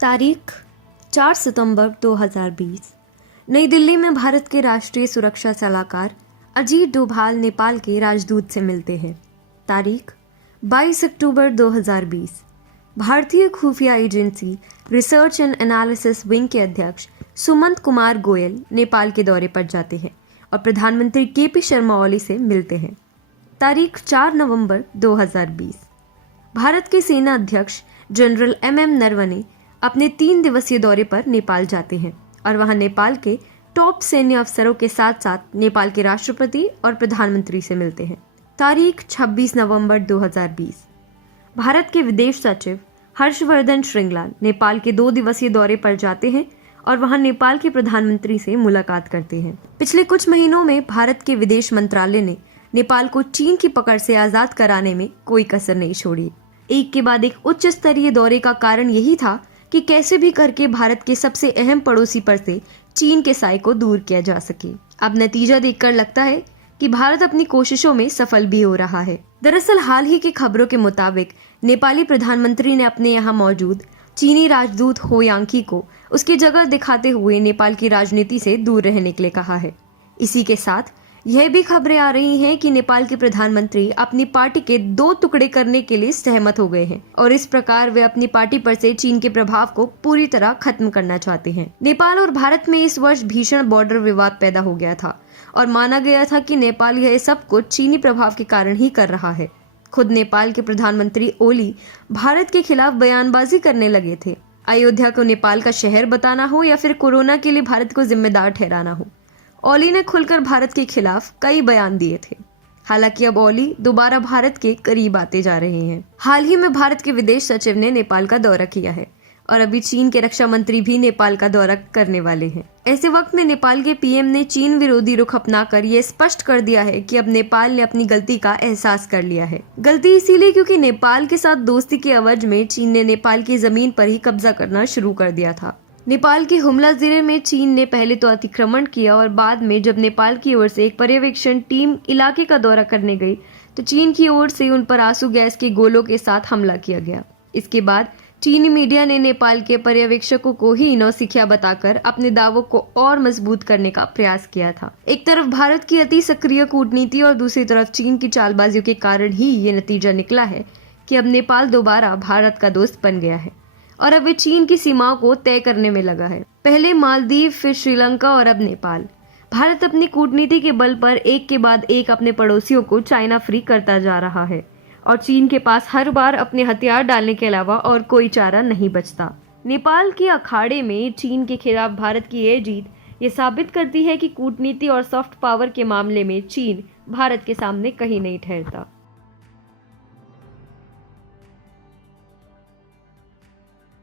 तारीख 4 सितंबर 2020। नई दिल्ली में भारत के राष्ट्रीय सुरक्षा सलाहकार अजीत डोभाल नेपाल के राजदूत से मिलते हैं। तारीख 22 अक्टूबर 2020। भारतीय खुफिया agency research and analysis wing के अध्यक्ष सुमंत कुमार गोयल नेपाल के दौरे पर जाते हैं और प्रधानमंत्री केपी शर्मा ओली से मिलते हैं। तारीख 4 नवंबर 2020। भारत के सेना अध्यक्ष जनरल एम नरवणे अपने 3 दिवसीय दौरे पर नेपाल जाते हैं और वहां नेपाल के टॉप सैन्य अफसरों के साथ साथ नेपाल के राष्ट्रपति और प्रधानमंत्री से मिलते हैं। तारीख 26 नवंबर 2020। भारत के विदेश सचिव हर्षवर्धन श्रृंगला नेपाल के 2 दिवसीय दौरे पर जाते हैं और वहां नेपाल के प्रधानमंत्री से मुलाकात करते हैं। पिछले कुछ महीनों में भारत के विदेश मंत्रालय ने नेपाल को चीन की पकड़ से आजाद कराने में कोई कसर नहीं छोड़ी। एक के बाद एक उच्च स्तरीय दौरे का कारण यही था कि कैसे भी करके भारत के सबसे अहम पड़ोसी पर से चीन के साए को दूर किया जा सके। अब नतीजा देखकर लगता है कि भारत अपनी कोशिशों में सफल भी हो रहा है। दरअसल हाल ही की खबरों के मुताबिक नेपाली प्रधानमंत्री ने अपने यहाँ मौजूद चीनी राजदूत हो यांकी को उसकी जगह दिखाते हुए नेपाल की राजनीति से दूर रहने के लिए कहा है। इसी के साथ यह भी खबरें आ रही हैं कि नेपाल के प्रधानमंत्री अपनी पार्टी के 2 टुकड़े करने के लिए सहमत हो गए हैं और इस प्रकार वे अपनी पार्टी पर से चीन के प्रभाव को पूरी तरह खत्म करना चाहते हैं। नेपाल और भारत में इस वर्ष भीषण बॉर्डर विवाद पैदा हो गया था और माना गया था कि नेपाल यह सब कुछ चीनी प्रभाव के कारण ही कर रहा है। खुद नेपाल के प्रधानमंत्री ओली भारत के खिलाफ बयानबाजी करने लगे थे। अयोध्या को नेपाल का शहर बताना हो या फिर कोरोना के लिए भारत को जिम्मेदार ठहराना हो, ओली ने खुलकर भारत के खिलाफ कई बयान दिए थे। हालांकि अब ओली दोबारा भारत के करीब आते जा रहे हैं। हाल ही में भारत के विदेश सचिव ने नेपाल का दौरा किया है और अभी चीन के रक्षा मंत्री भी नेपाल का दौरा करने वाले हैं। ऐसे वक्त में नेपाल के पीएम ने चीन विरोधी रुख अपनाकर ये स्पष्ट कर दिया है कि अब नेपाल ने अपनी गलती का एहसास कर लिया है। गलती इसीलिए क्योंकि नेपाल के साथ दोस्ती के एवज में चीन ने नेपाल की जमीन पर ही कब्जा करना शुरू कर दिया था। नेपाल के हुमला जिले में चीन ने पहले तो अतिक्रमण किया और बाद में जब नेपाल की ओर से एक पर्यवेक्षण टीम इलाके का दौरा करने गई तो चीन की ओर से उन पर आंसू गैस के गोलों के साथ हमला किया गया। इसके बाद चीनी मीडिया ने नेपाल के पर्यवेक्षकों को ही नौसिखिया बताकर अपने दावों को और मजबूत करने का प्रयास किया था। एक तरफ भारत की अति सक्रिय कूटनीति और दूसरी तरफ चीन की चालबाजियों के कारण ही ये नतीजा निकला है कि अब नेपाल दोबारा भारत का दोस्त बन गया है और अब वे चीन की सीमाओं को तय करने में लगा है। पहले मालदीव, फिर श्रीलंका और अब नेपाल। भारत अपनी कूटनीति के बल पर एक के बाद एक अपने पड़ोसियों को चाइना फ्री करता जा रहा है और चीन के पास हर बार अपने हथियार डालने के अलावा और कोई चारा नहीं बचता। नेपाल के अखाड़े में चीन के खिलाफ भारत की ये जीत ये साबित करती है कि कूटनीति और सॉफ्ट पावर के मामले में चीन भारत के सामने कहीं नहीं ठहरता।